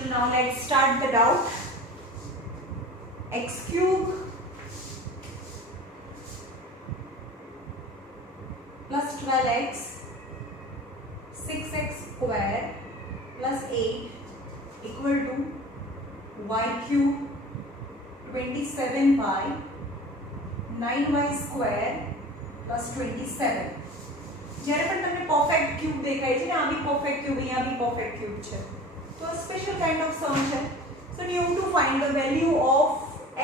So now let's start the doubt. X cube plus 12x 6x square plus 8 equal to y cube 27y 9y square plus 27. જ્યારે પણ તમને perfect cube દેખાય છે ને, આ બી perfect cube, અહીંયા બી perfect cube છે, તો a special kind of sum છે. So you have to find the value of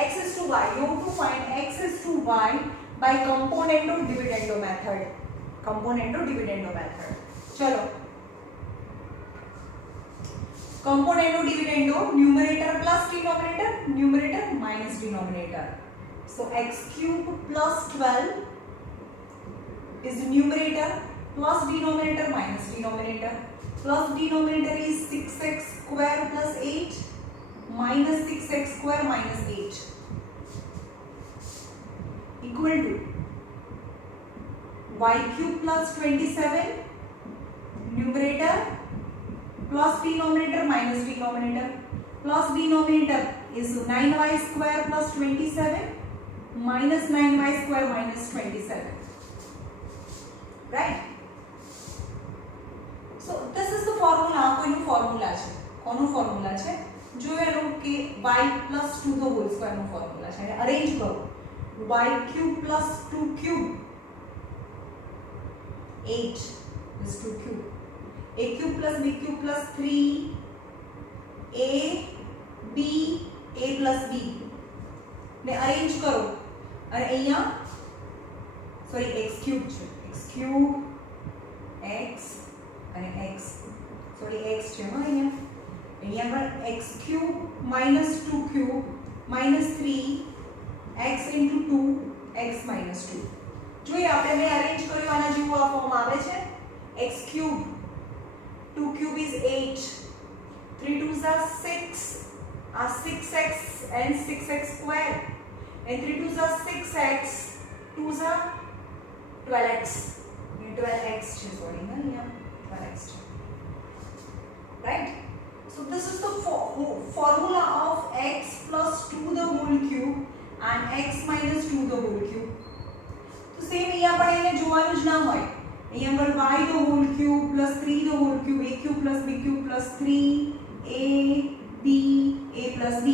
x is to y. You have to find x is to y by componendo dividendo method. Componendo dividendo method. चलो componendo dividendo, numerator plus denominator, numerator minus denominator. So x cube plus 12 is numerator plus denominator minus denominator. Plus denominator is 6x square plus 8 minus 6x square minus 8 equal to y cube plus 27 numerator plus denominator minus denominator. Plus denominator is 9y square plus 27 minus 9y square minus 27. Right? So this is the formula. કોઈનું ફોર્મ્યુલા છે? કોનું ફોર્મ્યુલા છે? જોયેલો કે y plus 2 the whole square નું ફોર્મ્યુલા છે. અરેન્જ કરો. y cube plus 2 cube 8 is 2 cube. a cube plus b cube plus 3 a b a plus b ને અરેન્જ કરો અને અહીંયા સોરી x cube છે, x cube x અને x સોરી x છે અહીંયા પણ x cube minus 2 cube minus 3 x into 2 x minus 2. જોઈએ આપણે મેં અરેન્જ કર્યું, આના જેવું આ ફોર્મ આવે છે. x cube 2 cube is 8 3 2s are 6 are 6x and 6x square and 3 2s are 6x 2s are 12x 12x sorry yeah 12x right. So this is the formula of x plus 2 the whole cube and x minus 2 the whole cube. તો સેમ અહીંયા પણ એને જોવાનું જ ના હોય. અહીંયા આગળ y the whole cube plus 3 the whole cube, a cube plus b cube plus 3 a b a plus b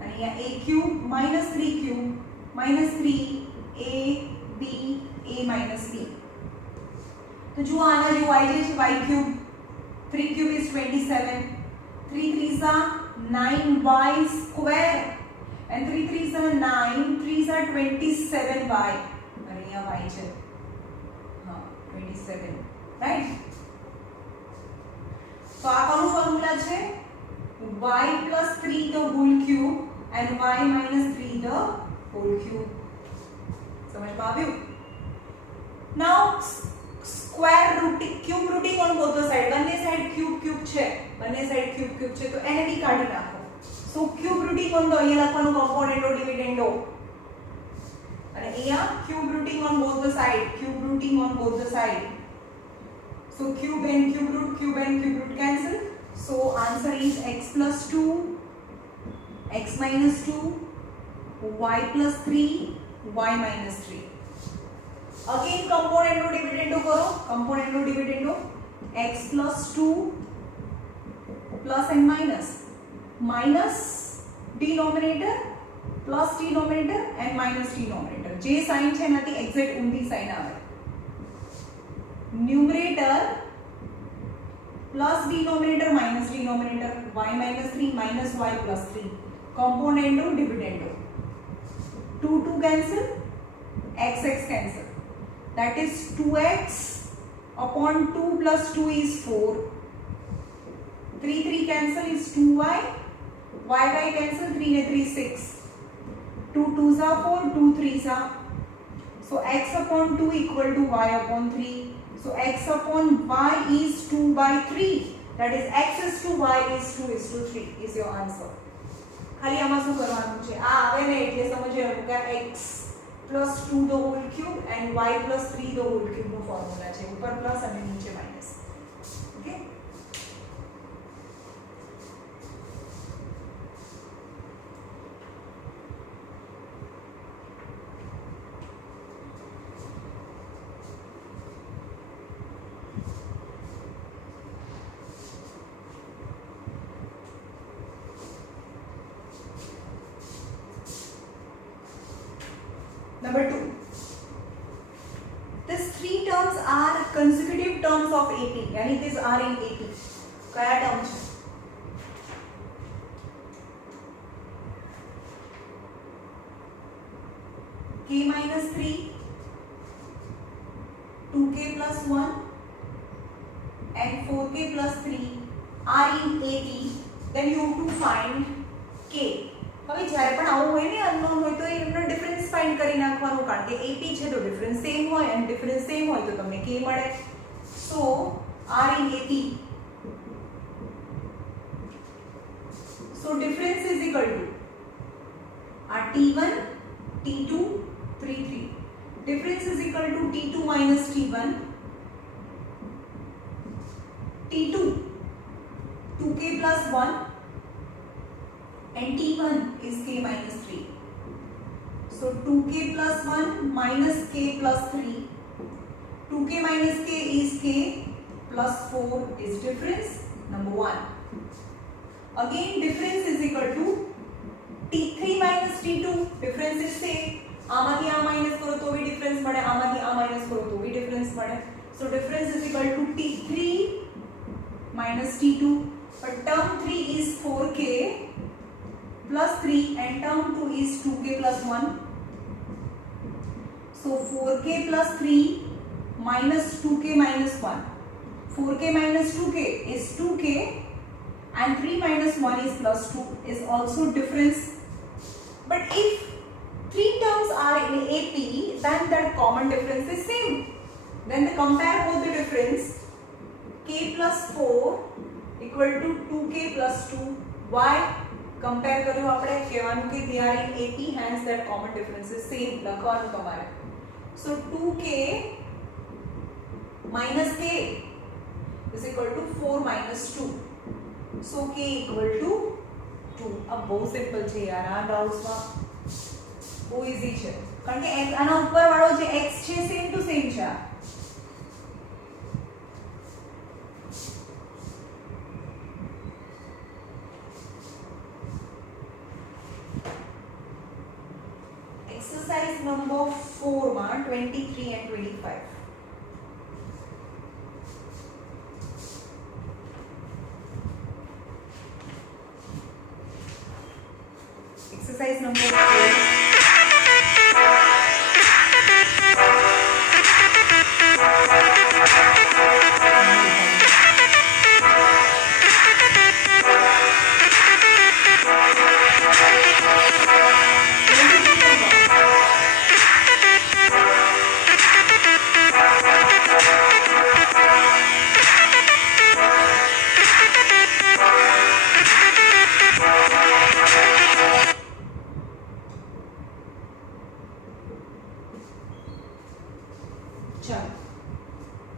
અને અહીંયા a cube minus 3 cube minus 3 a b a minus b. તો જો આના જેવું આવી જાય છે y cube 3 cube is 27 3 3s are 9y square and 3 3s are 9 3s are 27y અને અહીંયા y છે 27 right. તો આ કોનું ફોર્મ્યુલા છે? y plus 3 the whole cube and y minus 3 the whole cube. સમજમાં આવ્યું? Now square rooting, cube rooting on both the side. બંને સાઈડ ક્યુબ ક્યુબ છે, બંને સાઈડ ક્યુબ ક્યુબ છે, તો એને બી કાઢી નાખો. So cube rooting on the અહીંયા લખવાનું componendo dividendo અને અહીંયા cube rooting on both the side, cube rooting on both the side. So cube and cube root cancel. So answer is x plus 2 x minus 2 y plus 3 y minus 3. Again componendo dividendo करो, componendo dividendo x plus 2 plus and minus denominator plus denominator and minus denominator. જે સાઇન છે એનાથી એક્ઝેક્ટ ઊંધી સાઇન આવે. Numerator plus denominator minus denominator y minus 3 minus y plus 3. Componendo dividendo 2 2 cancel, x cancel. That is 2x upon 2 plus 2 is 4. 3 3 cancel is 2y. Y cancel, 3 and 3 6. 2 2s are 4, 2 3s are. So x upon 2 equal to y upon 3. So x upon y is 2 by 3. That is x is to y is 2 is to 3 is your answer. ખાલી આમાં શું કરવાનું છે? આ આવે ને એટલે સમજવાનું કે x plus 2 the whole cube and y plus 3 the whole cube નો ફોર્મ્યુલા છે. ઉપર પ્લસ અને નીચે માઈનસ. ઓકે. Number 2. These 3 terms are consecutive terms of AP. यानी these are in AP. क्या term है? K minus 3, 2K plus 1 and 4K plus 3 are in AP. Then you have to find K. હવે જ્યારે પણ આવું હોય ને અનનોન હોય તો એમનો ડિફરન્સ ફાઇન્ડ કરી નાખવાનો કારણ કે AP છે તો ડિફરન્સ સેમ હોય અને ડિફરન્સ સેમ હોય તો તમને K મળે. સો R in AP. So difference is equal to T1, T2, 3, 3. Difference is equal to T2 minus T1. T2, 2K plus 1 and T1 is K minus 3. So 2K plus 1 minus K plus 3. 2K minus K is K plus 4 is difference number 1. Again difference is equal to T3 minus T2. Difference is same. આમાંથી આ માઈનસ કરો તો भी difference મળે, આમાંથી આ માઈનસ કરો તો भी difference મળે. So difference is equal to T3 minus T2. But term 3 is 4K plus 3 and term 2 is 2K plus 1. So 4K plus 3 minus 2K minus 1. 4K minus 2K is 2K and 3 minus 1 is plus 2 is also difference. But if 3 terms are in AP, then that common difference is same. Then they compare both the difference. K plus 4 equal to 2K plus 2. Why? Compare કર્યું આપણે કહેવાનું કે they are in AP, hence that common difference is same. લખવાનું તમારે. So 2K minus K is equal to 4 minus 2. So K equal to 2. अब बहुत सिंपल છે યાર આ डाउट्स માં બહુ ઈઝી છે કારણ કે આના ઉપર વાળો જે x છે સેમ ટુ સેમ છે. Exercise number 4 માં 23 and 25. Exercise number 4.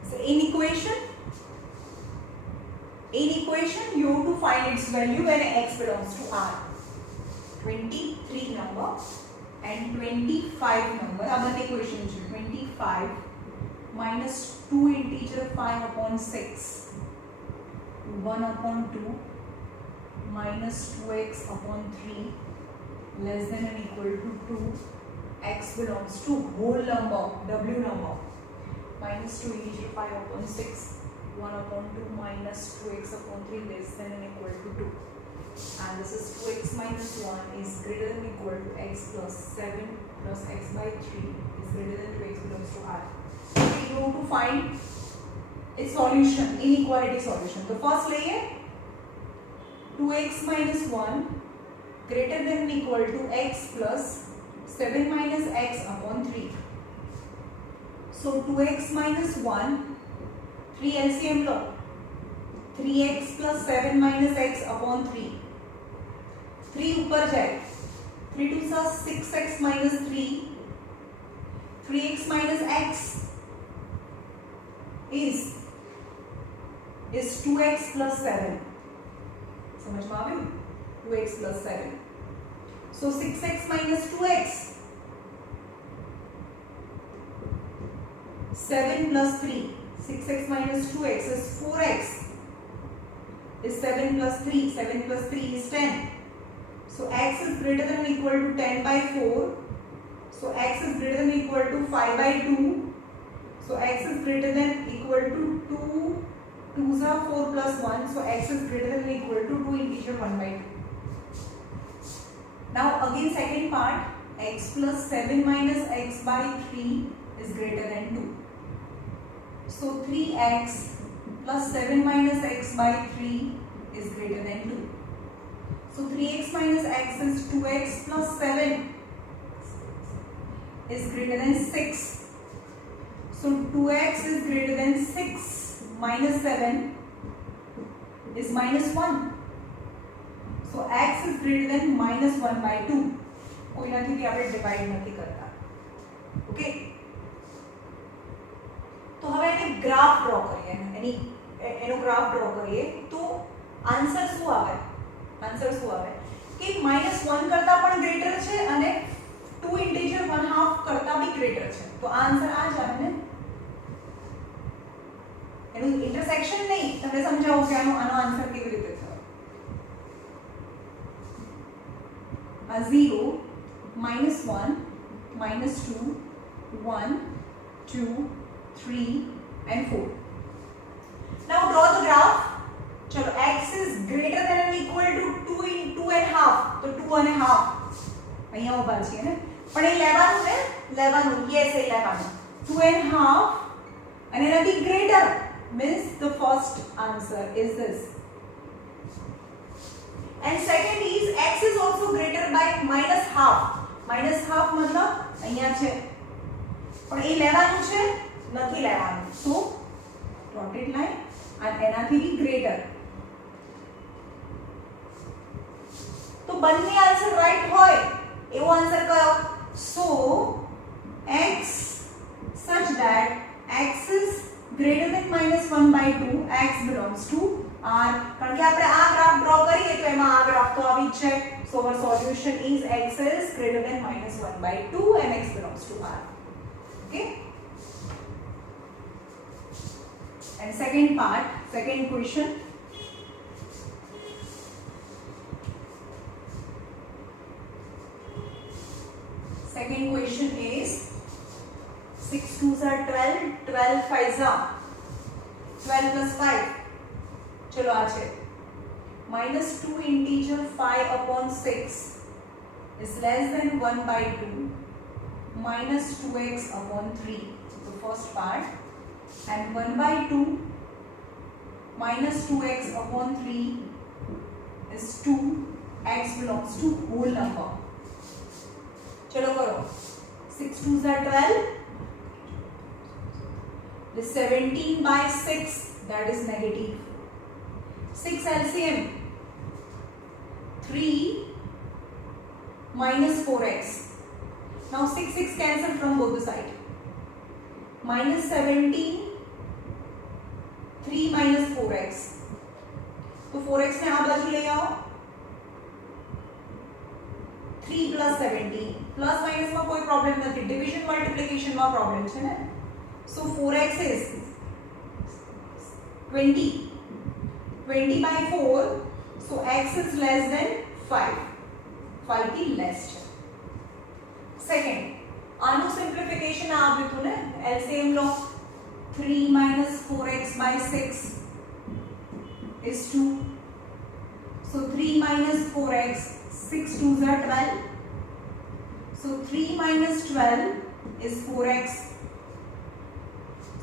So in equation you have to find its value when x belongs to R. 23 number and 25 number. अब equation है 25 minus 2 integer 5 upon 6 1 upon 2 minus 2x upon 3 less than or equal to 2. X belongs to whole number W number. Minus 2 integer 5 upon 6 1 upon 2 minus 2x upon 3 less than or equal to 2. And this is 2x minus 1 is greater than or equal to x plus 7 plus x by 3 is greater than 2x belongs to R. So we have to find its solution, inequality solution. So first layer 2x minus 1 greater than or equal to x plus 7 minus x upon 3. So 2x minus 1, 3 LCM low, 3x plus 7 minus x upon 3. 3 ऊपर जाए, 3 2 सा 6x minus 3, 3x minus x is 2x plus 7. समझ में आ गई? 2x plus 7. So 6x minus 2x. 7 plus 3, 6x minus 2x is 4x, is 7 plus 3, 7 plus 3 is 10. So x is greater than or equal to 10 by 4. So x is greater equal to 5/2. So x is greater than equal to 2. 2s are 4 plus 1. So x is greater than equal to 2 integer 1/2. Now again second part, x plus 7 minus x by 3 is greater than 2. So 3x plus 7 minus x by 3 is greater than 2. So 3x minus x is 2x plus 7 is greater than 6. So 2x is greater than 6 minus 7 is minus 1. So x is greater than minus 1/2. कोई નથી કે આપણે ડિવાઇડ નથી કરતા. ઓકે, તો હવે એને graph draw કરીએ. એનો ગ્રાફ ડ્રો કરીએ તો આન્સર શું આવે? આન્સર શું આવે કે -1 કરતા પણ ગ્રેટર છે અને 2 ઇન્ટિજર 1/2 કરતા બી ગ્રેટર છે. તો આ આન્સર આ જ આવે ને. એનું ઇન્ટરસેક્શન નહીં, તમને સમજાવું કે આનો આન્સર કેવી રીતે થયો. આ 0 -1 -2 1 2 3 and 4. Now draw the graph. चलो x is greater than or equal to 2 in 2.5. તો 2.5 અહીંયા ઉભા છીએ ને, પણ એ લેવાનું ને, લેવાનું. યસ, એ લેવાનું. 2.5 અને એનાથી greater means the first answer is this. And second is x is also greater by -1/2. -1/2 मतलब અહીંયા છે, પણ એ લેવાનું છે, નથી લેવાનું. So dotted line and એનાથી બી greater. તો બંને આન્સર રાઈટ હોય એવો આન્સર કયો? So x such that x is greater than -1/2, x belongs to R. કારણ કે આપણે આ ગ્રાફ ડ્રો કરીએ તો એમાં આ ગ્રાફ તો આવી જ છે. So our solution is x is greater than -1/2 and x belongs to R. Okay. And second part, second question. Second question is 6 2s are 12, 12 5s are 12 plus 5. चलो आ है -2 integer 5/6 is less than 1/2 -2x/3. The first part, and 1/2 -2x/3 is 2. X belongs to whole number. चलो करो. 6 2s are 12. The 17/6, that is negative. 6 LCM 3 minus 4x. Now 6 cancel from both the side. -17 3 minus 4x. तो 4x ने आ बाजू ले आओ. 3 plus 17. Plus minus में कोई प्रॉब्लम नहीं, डिविजन मल्टीप्लिकेशन में प्रॉब्लम है ना. So 4x is 20. 20/4. So x is less than 5. 5 की लेस है. सेकंड, आनु सिंप्लिफिकेशन आप लिखो ना, एलसीएम लो. 3 minus 4x/6 is 2. So 3 minus 4x, 6 2s are 12. So 3 minus 12 is 4x.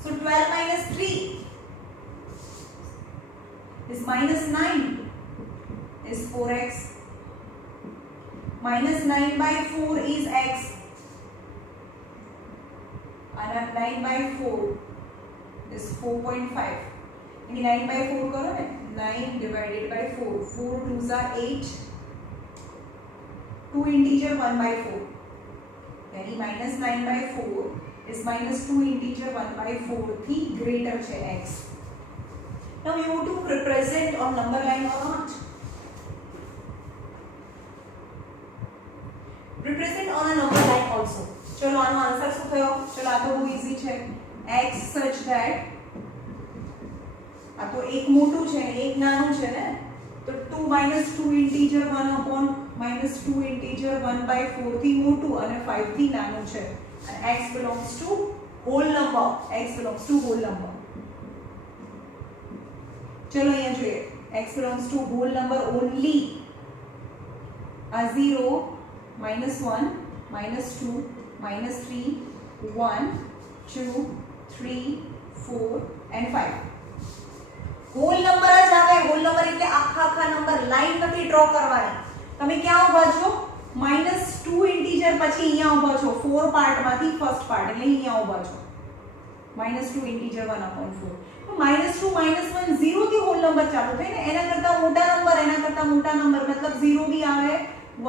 So 12 minus 3 is -9 is 4x. -9/4 is x. And 9/4 is 4.5. यानी 9/4 करो ना, 9 divided by 4. 4 2s are 8. 2 integer 1/4. यानी -9/4 is -2 integer 1/4 थी greater है x. Now you have to represent on number line or not. Represent on a number line also. चलो आनो आंसर શું થયો? ચલો આ તો બહુ ઈઝી છે. x such that આ તો એક મોટું છે ને એક નાનું છે ને, તો 2 - 2 integer 1/-2 integer 1/4 થી મોટું અને 5 થી નાનું છે. and x belongs to whole number. X belongs to whole number. चलो यहाँ જોઈએ x belongs to whole number only. 0, -1, -2, -3, 1, 2, 3, 4 and 5. હોલ નંબર જ આવે. હોલ નંબર એટલે આખા નંબર. લાઈન નથી ડ્રો કરવાની. તમે ક્યાં ઊભા છો? -2 ઇન્ટીજર પછી અહીંયા ઊભા છો. 4 પાર્ટમાંથી ફર્સ્ટ પાર્ટ એટલે અહીંયા ઊભા છો. -2 ઇન્ટીજર 1/4. તો -2 -1 0 થી હોલ નંબર ચાલુ થાય ને. એના કરતા મોટા નંબર મતલબ 0 भी આવે,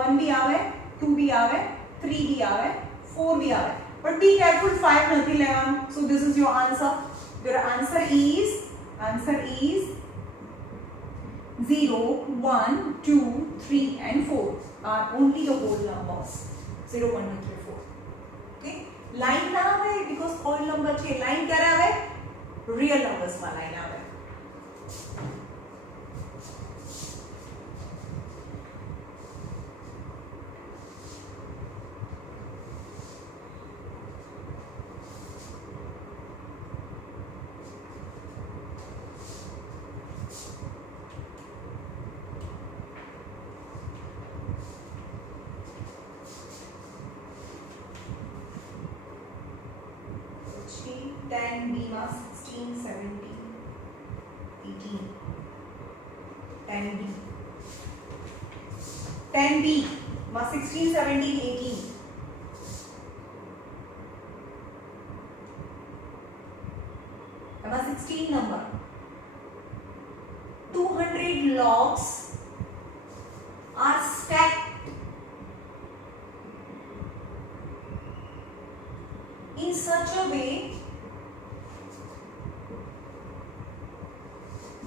1 भी આવે, 2 भी આવે, 3 भी આવે, 4 भी આવે. But be careful, 5 નથી લેવાનું. So this is your answer. Your answer is 0, 1, 2, 3 and 4 are only the whole numbers. 0, 1, 2, 3, 4. Okay? Line ના આવે because whole number છે. Line ક્યારે આવે? Real numbers માં line આવે. Then B માં 16, 17, 18. 10B. 10B માં 16, 17, 18. એમાં 16 નંબર. 200 logs are stacked in such a way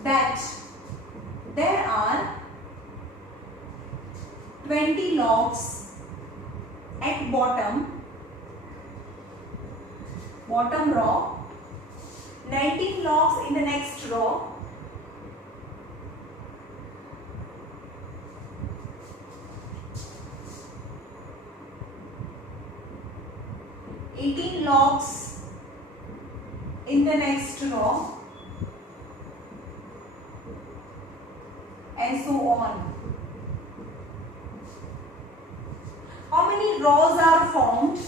that there are 20 logs at bottom row, 19 logs in the next row, logs in the next row, and so on. How many rows are formed?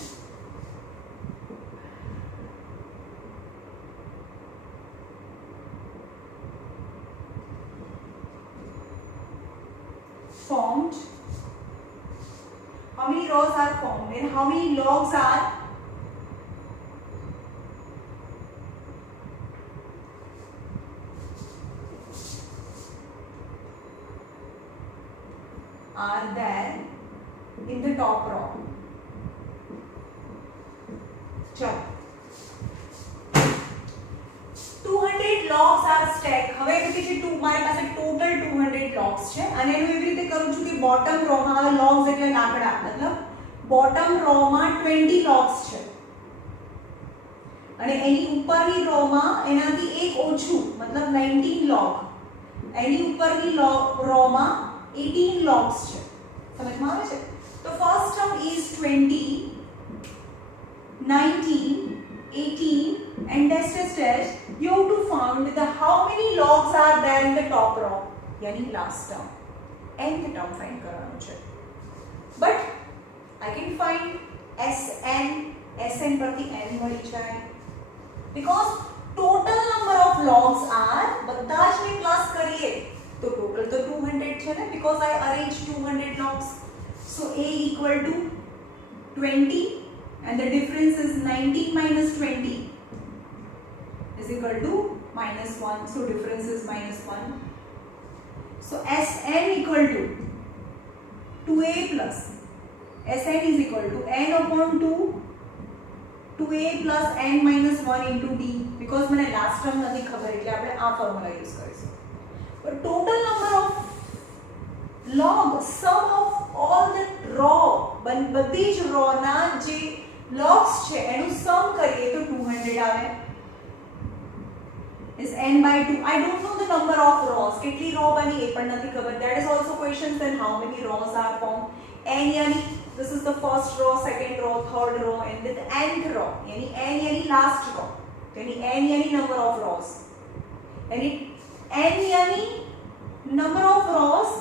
How many rows are formed and how many logs are there in the top row? चलो 200 logs are stacked. હવે એવું કે છે મારી પાસે ટોટલ 200 logs છે અને એનું એવી રીતે કરું છું કે બોટમ રો માં હવે logs એટલે લાકડા મતલબ બોટમ રો માં 20 logs છે અને એની ઉપરની રો માં એનાથી એક ઓછું મતલબ 19 log એની ઉપરની રો માં 18 logs છે. સમજમાં આવે છે? તો first term is 20, 19, 18 and dash dash dash. You have to find the how many logs are there in the top row yani last term nth term find કરવાનું છે. But I can find SN પરથી n મળી જાય because total number of logs are બધા જ ને પ્લસ કરીએ तो total तो 200 છે ને because I arranged 200 logs. So A equal to 20 and the difference is 19 minus 20 is equal to -1. So difference is -1. So Sn equal to 2A plus Sn is equal to n upon 2 2A plus n minus 1 into D because મને last term નથી ખબર એટલે આપણે આ formula use કરીશું. But total number of log sum of all the row બધી જ રો ના જે logs છે એનું sum કરીએ તો 200 આવે is n by 2. I don't know the number of rows કેટલી રો બની એ પણ નથી ખબર. That is also questions then how many rows are formed. n यानी this is the first row, second row, third row, and then the nth row. यानी n यानी last row. यानी n यानी number of rows. यानी n यानी number of rows,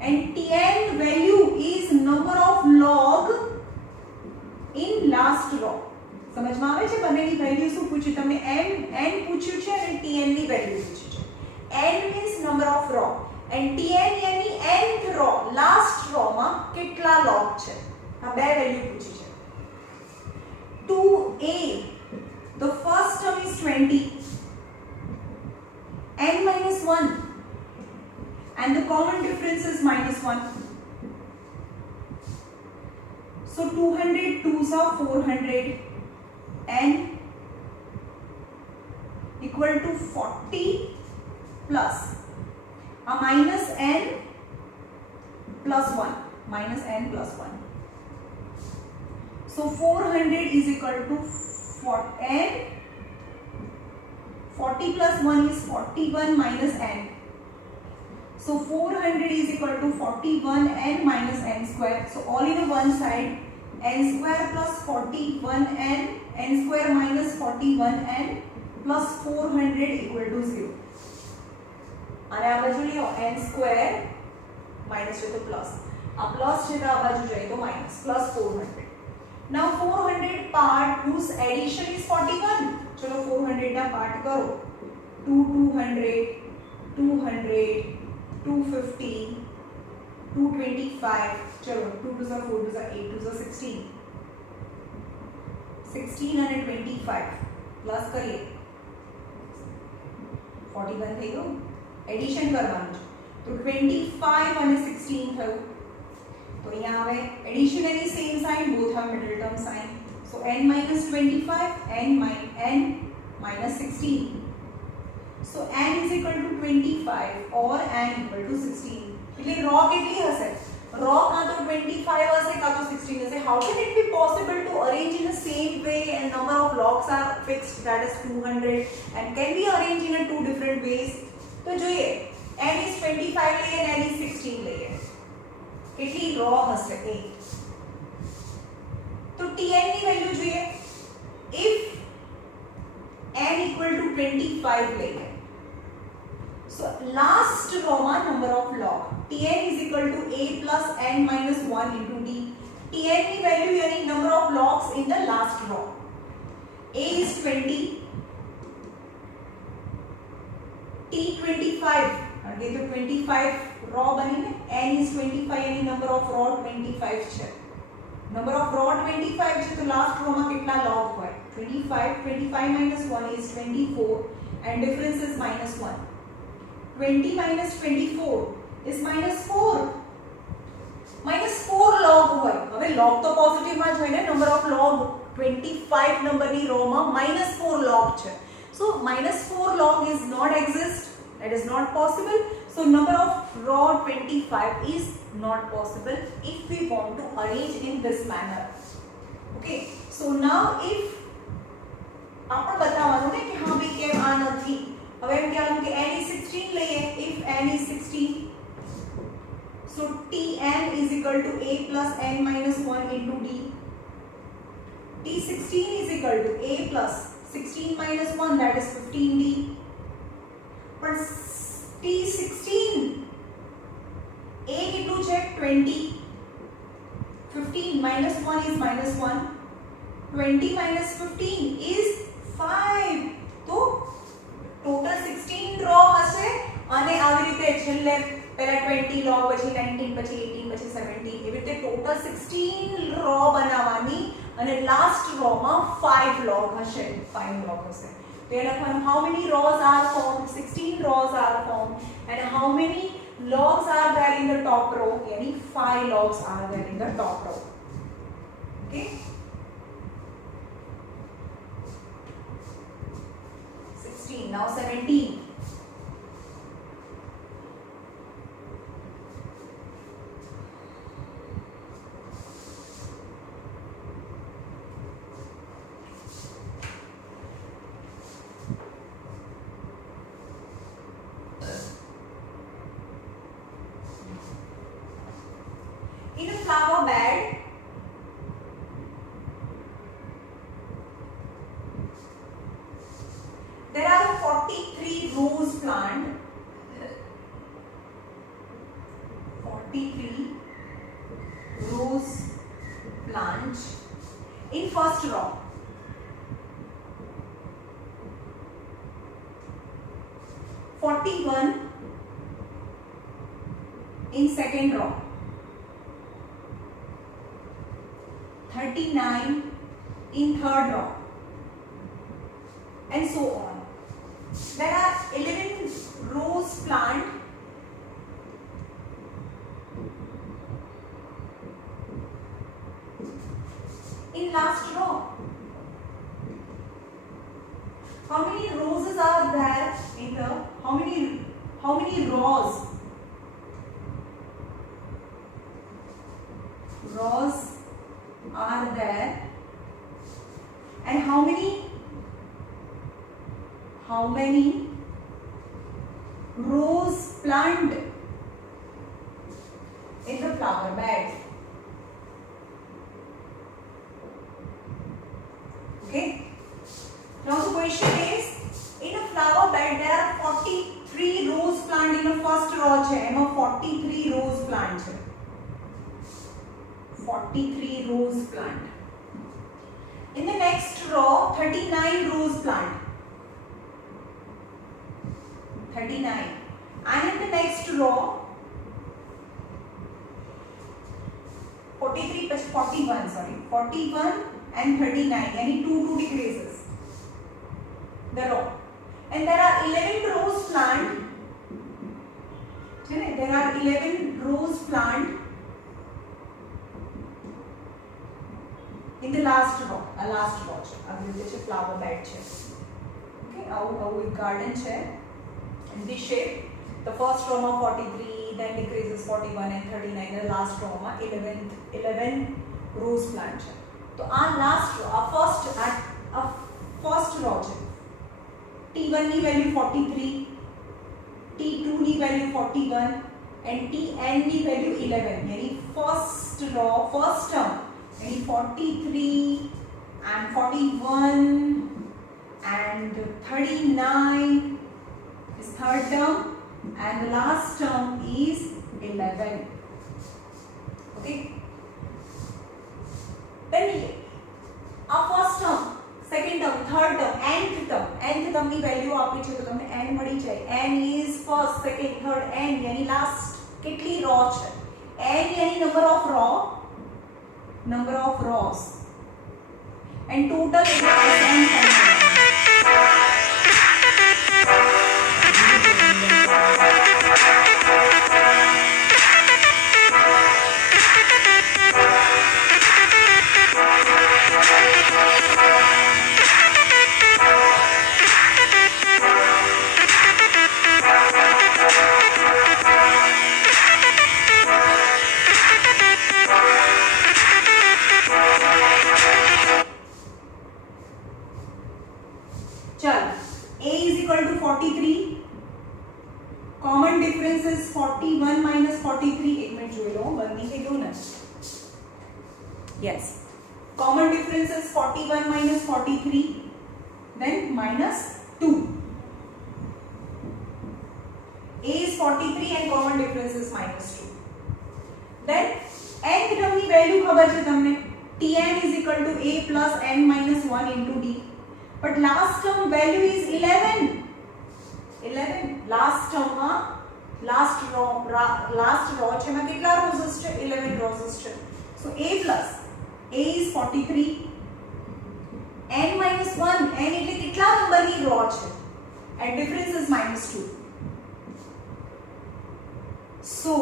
and Tn value is number of log in last row. સમજમાં આવે છે? બંનેની વેલ્યુ શું પૂછ્યું તમને? n પૂછ્યું છે અને Tn ની વેલ્યુ પૂછી છે. n means number of row and Tn यानी nth row, last row માં કેટલા log છે. આ બે વેલ્યુ પૂછી છે. 2a, the first term is 20, n minus 1, and the common difference is -1. So 200 2s are 400, n equal to 40 plus a minus n plus 1, minus n plus 1. So 400 is equal to n, 40 plus 1 is 41 minus n. So 400 is equal to 41 n minus n square. So all in one side, n square plus 41 n square minus 41 n plus 400 equal to 0. અને આ બાજુ લ્યો n square minus છે તો plus, આ plus છે તો આ બાજુ જાય તો minus, plus 400. Now 400 part whose addition is 41. ચલો 400 ના part કરો. 200 200 250 225. ચલો 2 to 4 to 8 to 16 16 અને 25 પ્લસ કરીએ 41 થઈ ગયું. એડિશન કરવાનું છે તો 25 અને 16 થયું. તો અહીંયા આવે એડિશન એની same sign, both have middle term sign. So n minus 25 n minus 16. So n is equal to 25 or n equal to 16. એટલે રો કેટલી હશે? રો કાં તો 25 હશે કાં તો 16 હશે. How can it be possible to arrange in the same way and number of logs are fixed, that is 200, and can we arrange in a two different ways? તો જોઈએ n is 25 લઈએ અને n is 16 લઈએ. કેટલી રો હશે? 8. તો Tn ની વેલ્યુ જોઈએ. If n equal to 25 લઈએ, so last row ma number of log, Tn is equal to a plus n minus 1 into d. Tn ની value yani number of logs in the last row. A is 20, t 25, again तो 25 row बनी ने, n is 25 yani number of row 25 છે. Number of row 25 છે તો last row માં કેટલા log હોય? 25 minus 1 is 24 and difference is -1. 20 minus 24 is -4. -4 log હોય. હવે log તો પોઝિટિવ માં જ હોય ને. નંબર ઓફ log 25 નંબરની રો માં -4 log છે. So -4 log is not exist. That is not possible. So number of row 25 is not possible if we want to arrange in this manner. Okay. So now if આપણે બતાવવાનું ને કે હા ભાઈ કેમ આ નથી. હવે એમ કહેવાનું કે n is 16 લઈએ. If n is 16, so Tn is equal to a plus n minus 1 into d. T16 is equal to a plus 16 minus 1, that is 15d. But T16 a કેટલું છે? 20. 15 minus 1 is -1. 20 minus 15 is 5. તો ટોટલ 16 રો હશે અને આવી રીતે છેલ્લે પહેલા 20 લો, પછી 19, પછી 18, પછી 17, એવી રીતે ટોટલ 16 રો બનાવવાની અને લાસ્ટ રો માં 5 log હશે. 5 log હશે. તો એ લખવાનું how many rows are formed? 16 rows are formed and how many logs are there in the top row? Yani 5 logs are there in the top row. Okay. 16. Now 17. In 43 rows plant. 43 rows plant in first row. 41 in second row. 39 in third row, and so on. There are 11 rows plant in last row. How many roses are there in the, how many rows? Rows are there, and how many rows plant in the flower bed? Okay. Now the question is, in a flower bed there are 43 rows plant in the first row છે, એમાં 43 rows plant છે. 43 rows plant. In the next row 39 rows plant. 39. And in the next row 43 plus 41, sorry, 41 and 39, any 2 decreases the row. And there are 11 rows plant. There are 11 rows plant in the last row. A last row છે, આવી રીતે છે flower bed છે. Okay, આવું એક garden છે in this shape. The first row માં 43, then decreases 41 and 39, the last row માં 11 rows plant છે. તો આ last row, આ first row છે. T1 ની value 43, T2 ની value 41 and Tn ની value 11. यानी first row, first term, यानी 43 and 41 and 39 is third term, and the last term is 11. Okay. Then our first term, second term, third term, nth term ની value આપી છે તો તમને n મળી જાય. n is first, second, third, n यानी last. કેટલી રો છે? n यानी number of rows, and total is n. चल, a is equal to 43. Common difference is 41 minus 43. एक मिनट જોઈ લો, બંને થઈ ગયું ને? Yes. Common difference is 41 minus 43. Then minus 2. A is 43 and common difference is minus 2. Then nth term ની value ખબર છે તમને? Tn is equal to a plus n minus 1 into d. But last term value is 11. 11. Last term last row છે માં કેટલા rows છે? 11 rows છે. So a is 43. n minus 1, n એટલે કેટલા નંબરની રો છે? And difference is minus 2. So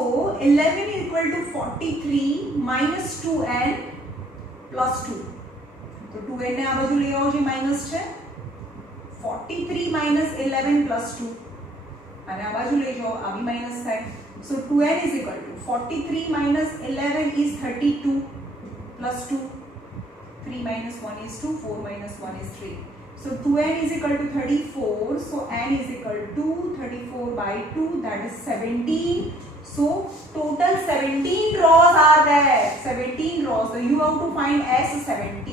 11 is equal to 43 minus 2n plus 2. तो 2n ने आ बाजू ले आओ जी माइनस છે. 43 minus 11 plus 2 અને આ બાજુ લઈ જાઓ, આ બી માઈનસ થાય. So 2n is equal to 43 minus 11 is 32 plus 2. 3 minus 1 is 2, 4 minus 1 is 3. So 2n is equal to 34. So n is equal to 34 by 2, that is 17. So total 17 rows are there. 17 rows. So you have to find S17.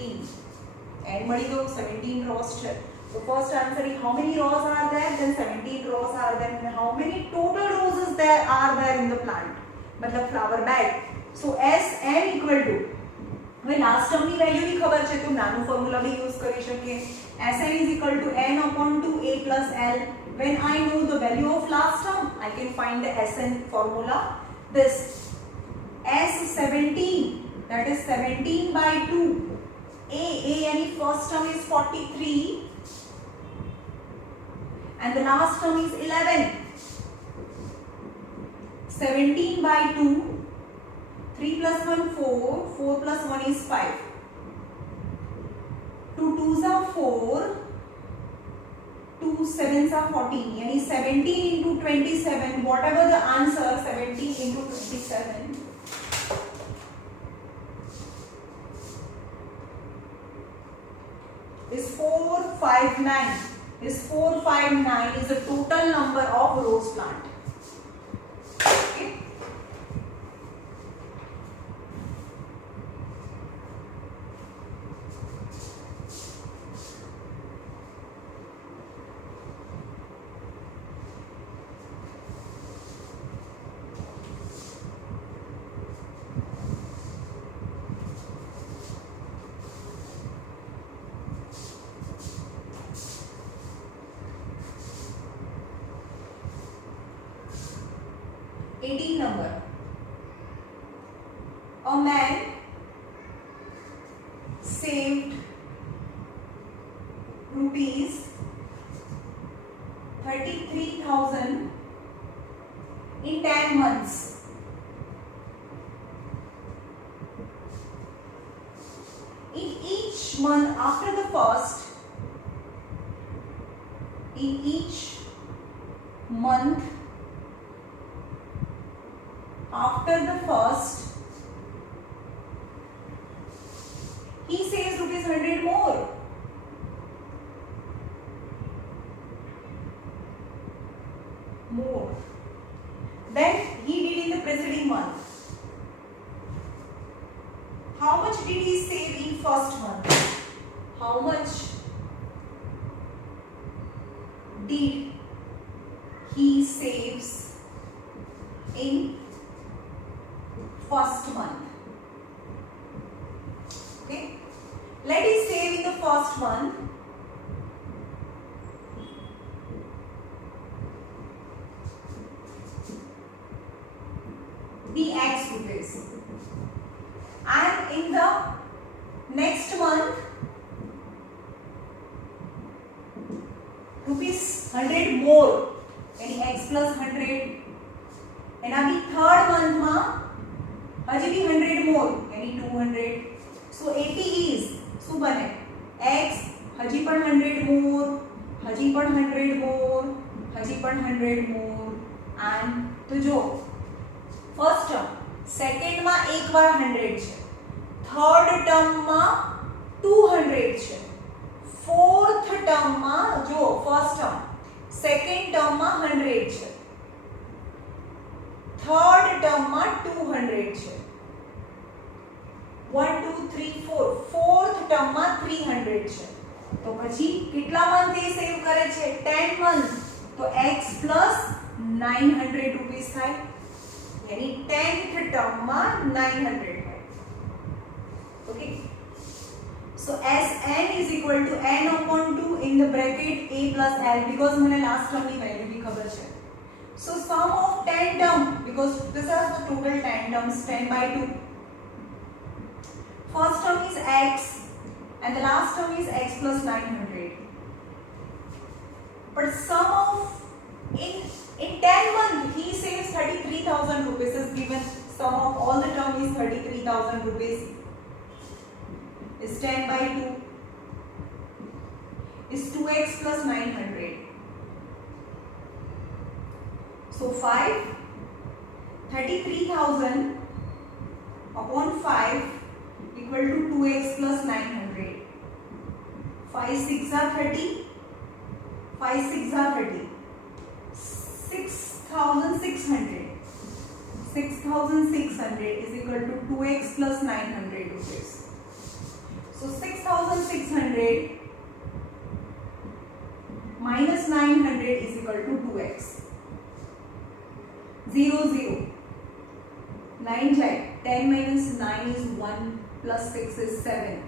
n મળી ગયો, 17 rows છે. So first answer is how many rows are there? Then 17 rows are there. And how many total roses are there in the plant? मतलब flower bag. So Sn equal to, હવે last term ની વેલ્યુ ની ખબર છે તો નાનું ફોર્મ્યુલા બી યુઝ કરી શકીએ. Sn is equal to n upon 2a plus l. When I know the value of last term, I can find the Sn formula. This S17, that is 17 by 2. A yani first term is 43 and the last term is 11. 17 by 2, 3 plus 1 4, 4 plus 1 is 5. 2 2s are 4, 2 7s are 14. Yani 17 into 27, whatever the answer, 17 into 27 is 459. This 459 is the total number of rose plant. Okay. Number. A man saved rupees 33,000 in 10 months. In each month after the first, in each month after the first, he saves rupees 100 more. Than he did in the preceding month. How much did he save in first month? How much did he saves in first month? Okay, let us save in the first month. Be X rupees, and in the next month rupees 100 more, yani X plus 100, and अभी third month में हजी भी 100 more, यानी 200. So 80 is શું બને? X હજી પણ 100 more, હજી પણ 100 more, હજી પણ 100 more, and તો જો ફર્સ્ટ ટર્મ સેકન્ડ માં એક વાર 100 છે, થર્ડ ટર્મ માં 200 છે, ફોર્થ ટર્મ માં જો ફર્સ્ટ ટર્મ સેકન્ડ ટર્મ માં 100 છે, थर्ड टर्म में 200 છે, 1 2 3 4, फोर्थ टर्म में 300 છે. तो પછી કેટલા મંથ એ સેવ કરે છે? 10 મંથ. તો x plus 900 રૂપીસ થાય, यानी 10th टर्म में 900 થાય. Okay, so Sn is equal to n upon 2 in the bracket a plus l, because મને લાસ્ટ ટર્મ ની વેલ્યુ બી ખબર છે. So sum of 10 term, because these are the total 10 terms, 10 by 2. First term is x and the last term is x plus 900. But sum of in 10 months he saves 33,000 rupees is given. Sum of all the term is 33,000 rupees. Is 10 by 2 is 2x plus 900. So 33,000 upon 5 equal to 2x plus 900. 5 6 are 30. 5 6 are 30. 6,600. 6,600 is equal to 2x plus 900 rupees. So 6,600 minus 900 is equal to 2x. 0 0 9 जाए, 10 minus 9 is 1 plus 6 is 7.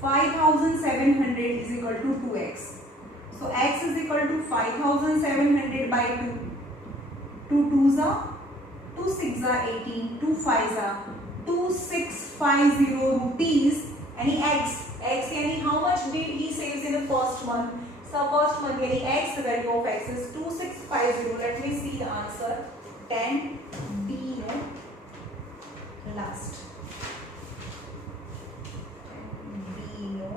5700 is equal to 2x. So x is equal to 5700 by 2. 2 2s are 2 6s are 18, 2 5s are 2650 rupees. Any x yani how much did he saves in the first month? So first month yani x, the value of x is 2650. Let me see the answer. 10 B no last. 10 B no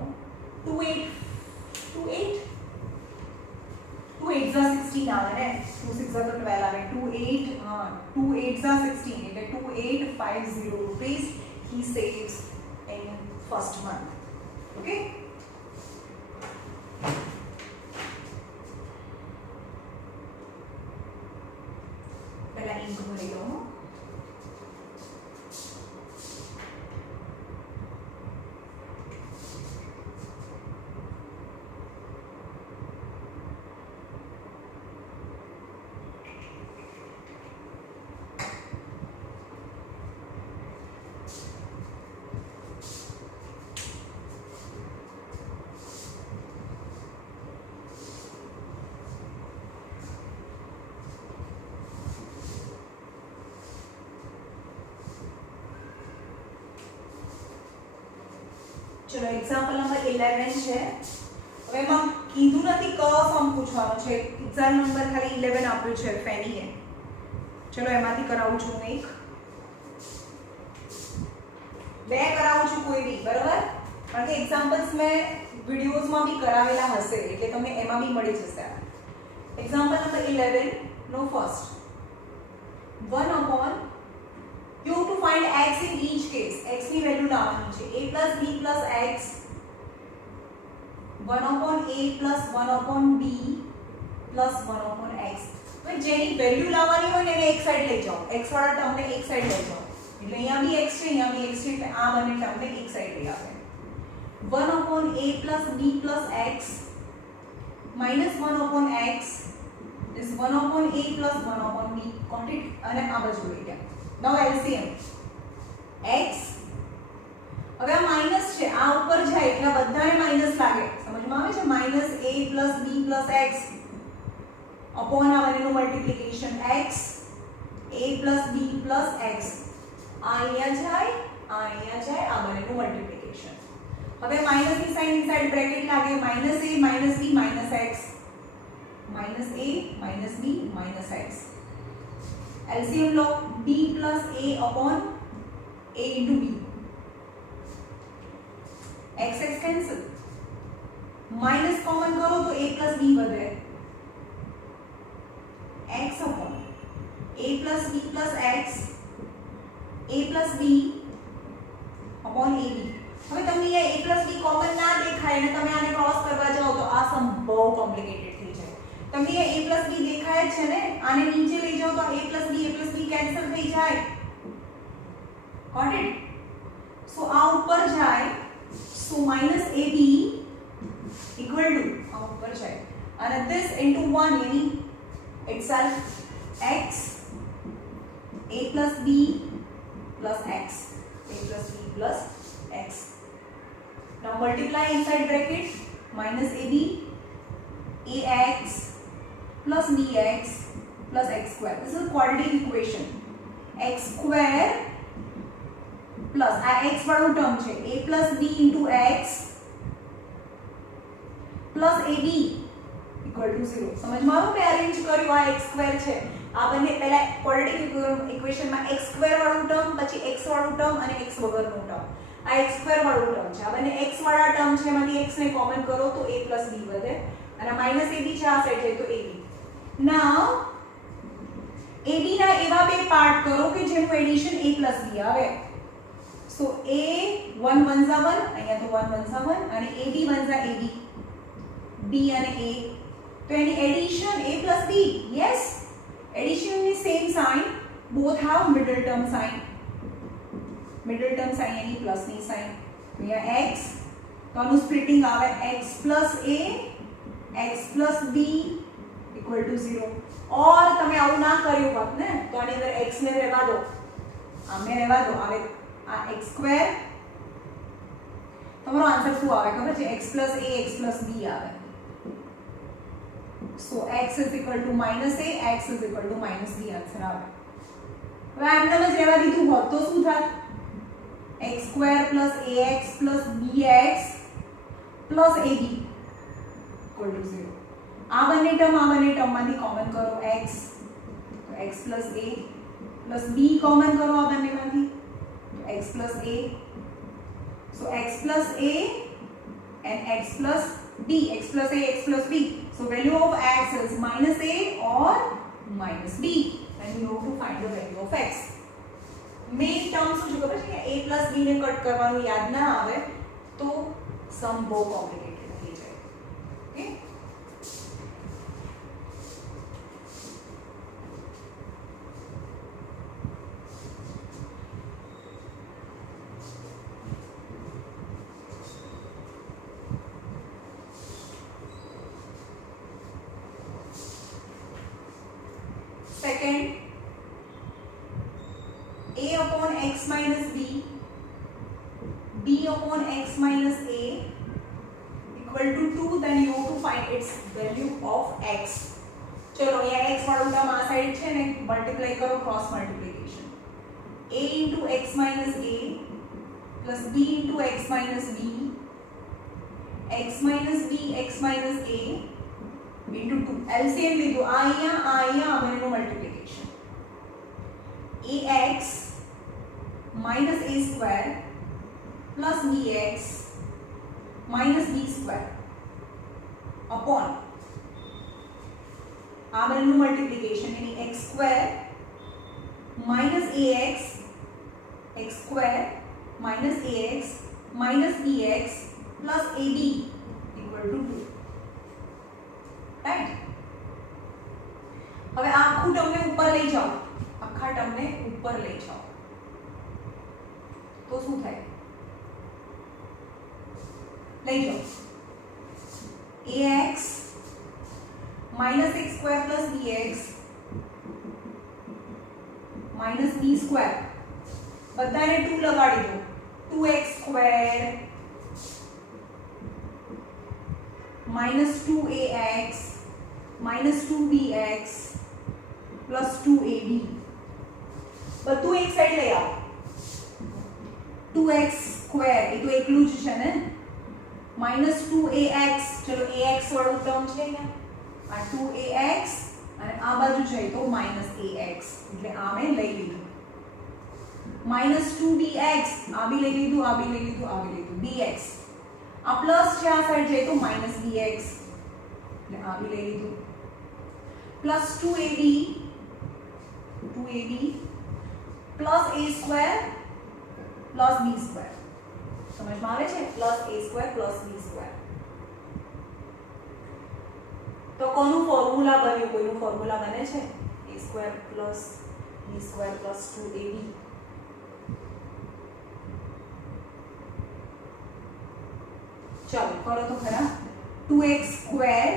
28 2 8s are 16 આવે ને 2 6s are 12 આવે 2 8s are 16 એટલે 2850 rupees he saves in first month. Okay, પહેલા ઇંક ભરી લો. ચલો example number 11 છે. હવે એમાં કીધું નથી કયો સમ પૂછવાનો છે, એક્ઝામ નંબર ખાલી 11 આપ્યું છે ફેનીએ. ચલો એમાંથી કરાવું છું એક બે કરાવું છું કોઈ બી, બરાબર? કારણ કે એક્ઝામ્પલ્સ મેં વિડિયોઝમાં બી કરાવેલા હશે એટલે તમને એમાં બી મળી જશે. એક્ઝામ્પલ નંબર 11 નો first 1 upon you to find x in each case. x ની વેલ્યુ લાવવાની છે a plus b plus x 1 upon a plus 1 upon b plus 1 upon x. હવે જેની વેલ્યુ લાવવાની હોય ને એને એક સાઈડ લઈ જાઓ, x વાળા ટર્મને એક સાઈડ લઈ જાઓ એટલે અહીંયા બી x છે અહીંયા બી x છે એટલે આ બંને ટર્મને એક સાઈડ લઈ આવે. 1 upon a plus b plus x minus 1 upon x is 1 upon a plus 1 upon b. Got it? અને આ બાજુ લઈ ગયા. Now LCM x હવે આ માઈનસ છે, આ ઉપર જાય એટલે બધાને માઈનસ લાગે, સમજમાં આવે છે? Minus a plus b plus x upon આ બંનેનું multiplication x a plus b plus x. આ અહીંયા જાય આ બંનેનું મલ્ટીપ્લિકેશન. હવે માઈનસની સાઇન ઇનસાઇડ બ્રેકેટ લાગે, minus a minus b minus x minus a minus b minus x. LCM low b plus a upon a into b. x x cancel. Minus common करो तो a plus b बचे. x upon a plus b plus x a plus b upon ab. હવે તમને ये a plus b common ना દેખાય અને તમે આને ક્રોસ કરવા જાઓ તો આ સમ બહુ કોમ્પ્લિકેટેડ થઈ જાય. તમને ये a plus b દેખાય છે ને, આને નીચે લઈ જાઓ તો a plus b કેન્સલ થઈ જાય. Got it? So આ ઉપર જાય, so minus ab equal to આ ઉપર જાય અને this into 1 यानी itself x a plus b plus x a plus b plus x. Now multiply inside bracket minus ab ax plus bx plus x square. This is a quadratic equation. x square plus x वाળું term છે a plus b into x plus ab equal to 0. સમજમાં આવ્યું? મેં અરેન્જ કર્યું આ x square છે, આ બંને પહેલા ક્વોડ્રેટિક ઇક્વેશનમાં x square વાળું ટર્મ પછી x વાળું ટર્મ અને x વગરનું ટર્મ. આ x square વાળું ટર્મ છે, આ બંને x વાળા ટર્મ છે એમાંથી x ને કોમન કરો તો a plus b વધે અને માઈનસ ab છે આ સાઈડ જાય તો ab. નાઉ ab ના એવા બે પાર્ટ કરો કે જેનું એડિશન a plus b આવે. સો a 1 1 1 અહીંયા તો 1 1 1 અને ab 1 ab b અને a તો એની addition a plus b. Yes, addition ની same sign, both have middle term sign. middle term sign यानी प्लस ની સાઇન. તો અહીંયા x તો આનું સ્પ્લિટિંગ આવે x plus a x plus b equal to 0 और તમે આવું ના કર્યું હોત ને તો આની અંદર x ને રહેવા દો, આમને રહેવા દો, આવે આ x સ્ક્વેર, તમારો આન્સર શું આવે ખબર છે? x plus a x plus b આવે. So x is equal to minus a, x is equal to minus b answer આવે. હવે આમ તમે જ રહેવા દીધું હોત તો શું થાત? x square plus ax plus bx plus ab equal to 0. આ બંને ટર્મમાંથી કોમન કરો x, તો x plus a plus b common કરો આ બંનેમાંથી, તો x plus a. So x plus a and x plus b, x plus a, x plus b. So value of x is minus a or minus b. And you have to find the value of x. Main term શું છે ખબર છે? a plus b ને કટ કરવાનું યાદ ના આવે તો સમ બહુ કોમ્પ્લિકેટેડ થઈ જાય. Okay, second, a upon x minus b, b upon x minus a equal to 2, then you have to find its value of x. चलो यहाँ x वाला टर्म आ साइड છે ને મલ્ટીપ્લાય કરો, cross multiplication, a into x minus a plus b into x minus b, x minus b x minus a into 2. LCM લીધું, આ અહીંયા બંનેનો multiplication, ax minus a square plus bx minus b square upon આ બંનેનું મલ્ટીપ્લિકેશન, એની x square minus ax x square minus ax minus bx plus ab equal to 2. રાઈટ? હવે આ આખું ટર્મને ઉપર લઈ જાઓ, આખા ટર્મને ઉપર લઈ જાઓ તો શું થાય? લઈ જાઓ ax minus x square plus bx minus b square, બધાને 2 લગાડી દો, 2x square minus 2ax minus 2bx plus 2ab, બધું એક સાઈડ લઈ આવો. 2x square એ તો એકલું જ છે ને, minus 2ax, ચલો ax વાળું ટર્મ છે ને, આ 2ax અને આ બાજુ જાય તો minus ax, એટલે આ મેં લઈ લીધું. minus 2bx, આ બી લઈ લીધું, આ બી લઈ લીધું, આ બી લઈ લીધું, bx, આ પ્લસ છે આ સાઈડ જાય તો minus bx, એટલે આ બી લઈ લીધું, plus 2ab plus a square plus b square. સમજમાં આવે છે? plus a square plus b square. તો કોનું ફોર્મ્યુલા બન્યું? કોઈનું ફોર્મ્યુલા બને છે? a square plus b square plus 2ab. ચાલો કરો તો ખરા. 2x square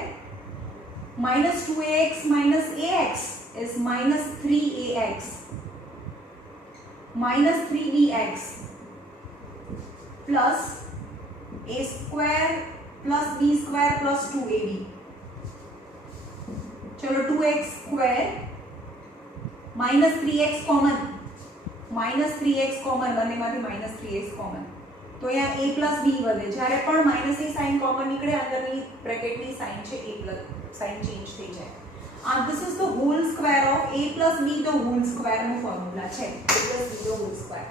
minus 2ax minus ax is minus 3ax minus 3bx plus a square plus b square plus 2ab. चलो 2x square minus 3x common, minus 3x common, બંનેમાંથી minus 3x common, તો અહીંયા a plus b વધે. જ્યારે પણ minus a sign common નીકળે અંદરની બ્રેકેટની સાઇન છે a plus સાઇન ચેન્જ થઈ જાય. this is the whole square of a plus b, the whole square નો ફોર્મ્યુલા છે, a plus b the whole square.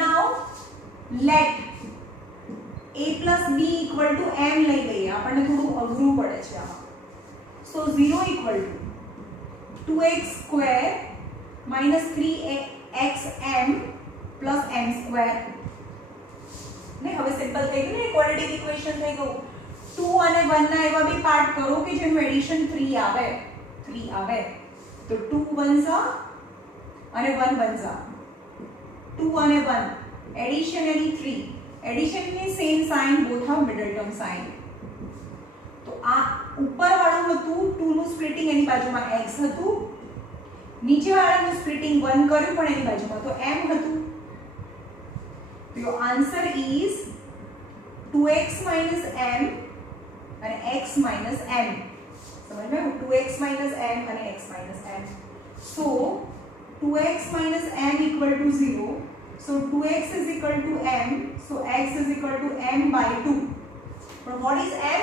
Now let a plus b equal to m લઈ લઈએ, આપણને થોડું અઘરું પડે છે આમાં. So 0 equal to 2x square minus 3xm plus m square. ને હવે સિમ્પલ થઈ ગયું ને, ક્વોડ્રેટિક ઇક્વેશન થઈ ગયું. 2 અને 1 ના એવા બી પાર્ટ કરો કે જેનું એડિશન 3 આવે. તો 2 બનશે અને 1 બનશે. 2 અને 1 એડિશન એની 3, એડિશન ની same sign, both have middle term sign. તો આ ઉપરવાળું હતું 2 નું સ્પ્લિટિંગ એની બાજુમાં x હતું, નીચેવાળાનું સ્પ્લિટિંગ 1 કર્યું પણ એની બાજુમાં તો m હતું. તો યોર આન્સર ઇઝ 2x - m અને x - m. સમજમાં? 2x - m અને x - m. So 2x - m equal to 0. So 2x is equal to m. So x is equal to m by 2. But what is m?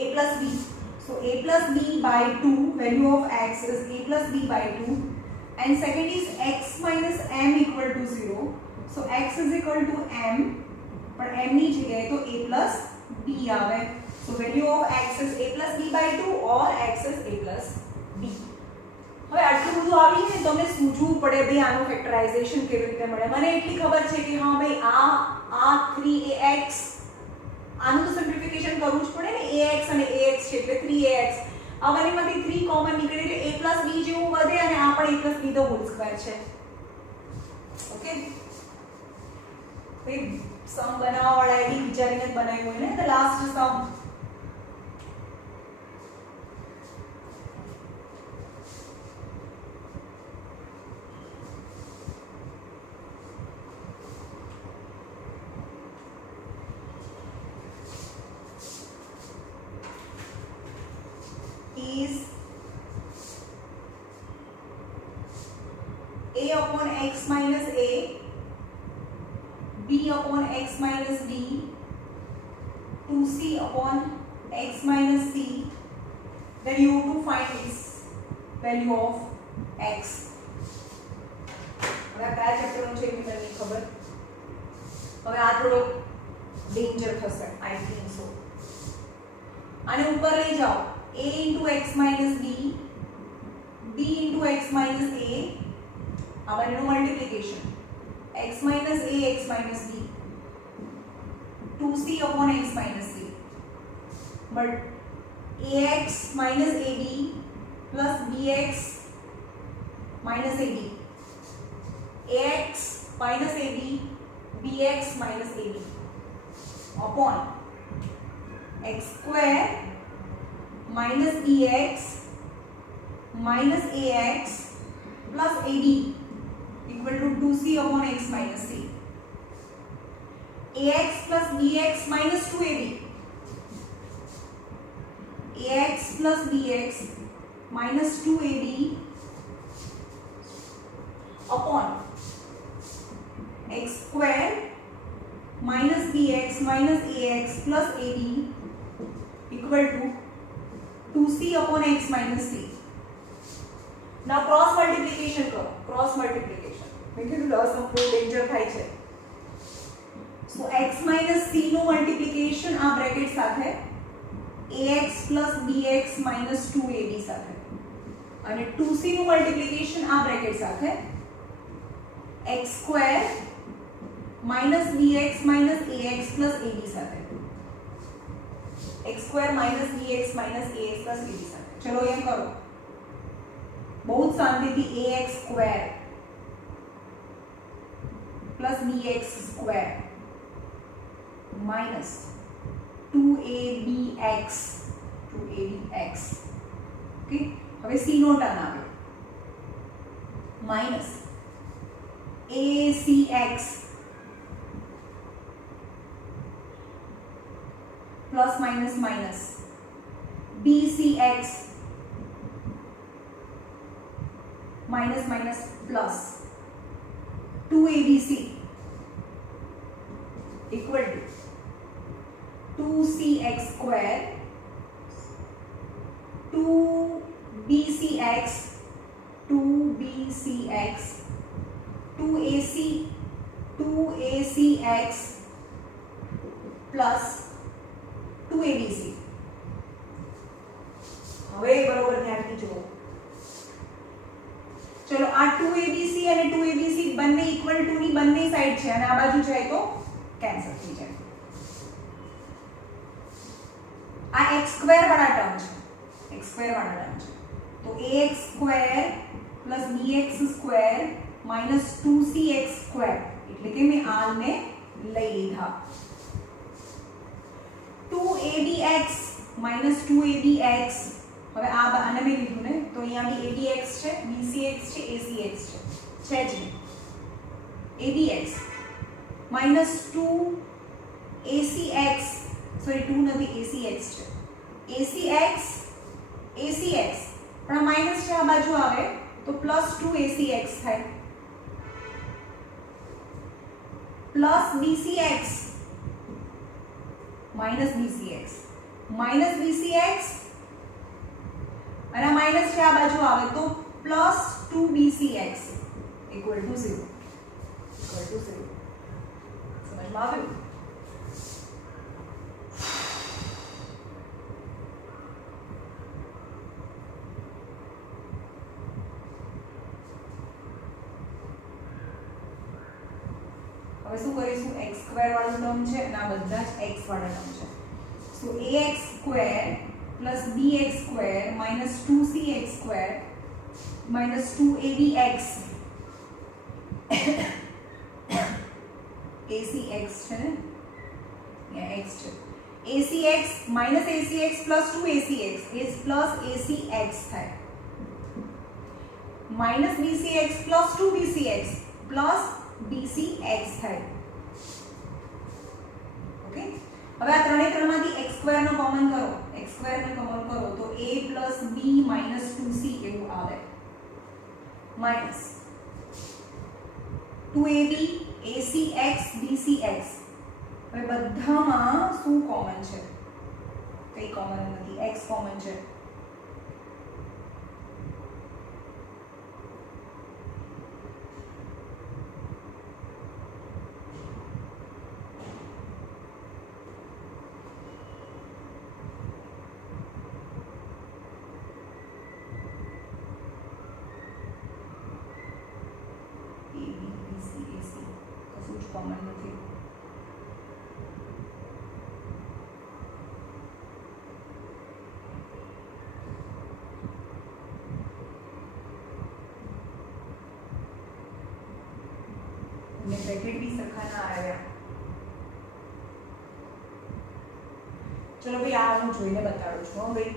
A plus b. So a plus b by 2. Value of x is a plus b by 2. And second is x minus m equal to 0. So x is equal to m. But m ની જગ્યાએ તો a plus b આવે. So value of x is a plus b by 2 or x is a plus b. હવે આટલું બધું આવી ને તમને સૂઝવું પડે ભાઈ આનું ફેક્ટરાઇઝેશન કેવી રીતે મળે. મને એટલી ખબર છે કે હા ભાઈ આ 3ax આનું તો સિમ્પ્લિફિકેશન કરવું જ પડે ને. ax અને ax છે એટલે 3ax. આ બંનેમાંથી 3 કોમન નીકળે એટલે a plus b જેવું વધે અને આ પણ a plus b the whole square છે. ઓકે, ભાઈ સમ બનાવવા વાળા એવી વિચારીને જ બનાવ્યું હોય ને. The last sum is a upon x minus a, b upon x minus b, 2c upon x minus c. Then you have to find its value of x. હવે કયા ચેપ્ટરનું છે એ મને નહીં ખબર. હવે આ થોડો ડેન્જર થશે આઈ થિંક સો. આને ઉપર લઈ જાઓ. a into x minus b, b into x minus a, આ બંનેનું multiplication x minus a, x minus b, 2c upon x minus c. But ax minus ab plus bx minus ab, ax minus ab, bx minus ab upon x square minus bx minus ax plus ab equal to 2c upon x minus c. ax plus bx minus 2ab, ax plus bx minus 2ab upon x square minus bx minus ax plus ab equal to 2c upon x minus c. Now cross multiplication करो. Cross multiplication. मैं कहूँ loss of low danger થાય છે. So x minus c નું multiplication આ બ્રેકેટ સાથે ax plus bx minus 2ab સાથે અને 2c નું multiplication આ બ્રેકેટ સાથે x square minus bx minus ax plus ab સાથે x square minus bx minus ax plus ab સાથે. ચલો એમ કરો बहुत शांतिથી ax square plus bx square minus 2abx okay. હવે c નો ટર્મ આવે minus acx plus minus minus bcx minus minus plus 2abc equal to 2cx square 2bcx 2acx plus 2abc. હવે બરોબર ધ્યાનથી જુઓ. चलो आ 2abc અને 2abc બંને ઇક્વલ ટુ ની બંને સાઈડ છે અને આ બાજુ જાય તો કેન્સલ થઈ જાય. આ x સ્ક્વેર વાળા ટર્મ છે, x સ્ક્વેર વાળા ટર્મ છે તો ax square plus bx square minus 2cx square એટલે કે મેં આ ને લઈ લીધા. 2abx માઇનસ 2abx, હવે આને મેં લીધું ને તો અહીંયા બી abx છે, bcx છે, acx છે જ નહીં. abx માઇનસ 2acx, સોરી 2 નથી, acx છે, acx acx પણ આ માઇનસ છે, આ બાજુ આવે તો પ્લસ 2acx થાય, પ્લસ bcx માઇનસ bcx અને આ માઇનસ છે, આ બાજુ આવે તો પ્લસ 2bcx ઇક્વલ ટુ 0. સમજમાં આવ્યું? હવે શું કરીશું, x² વાળું ટર્મ છે અને આ બધા જ x વાળા ટર્મ છે. સો ax² plus bx² minus 2cx² minus 2abx acx છે ને, અહીંયા x છે, acx minus acx plus 2acx is plus acx થાય, minus bcx plus 2bcx plus bcx થાય. ઓકે, હવે આ ત્રણેયમાંથી x² નો કોમન કરો, x² ને કોમન કરો તો a plus b minus 2c એવું આવે, માઇનસ 2ab acx bcx. હવે બધામાં શું કોમન છે? કઈ કોમન નથી, x કોમન છે. કોમન નથી. અને બ્રેકેટ બી સરખા ના આવ્યા. ચલો ભાઈ આ હું જોઈને બતાડું છું. ભાઈ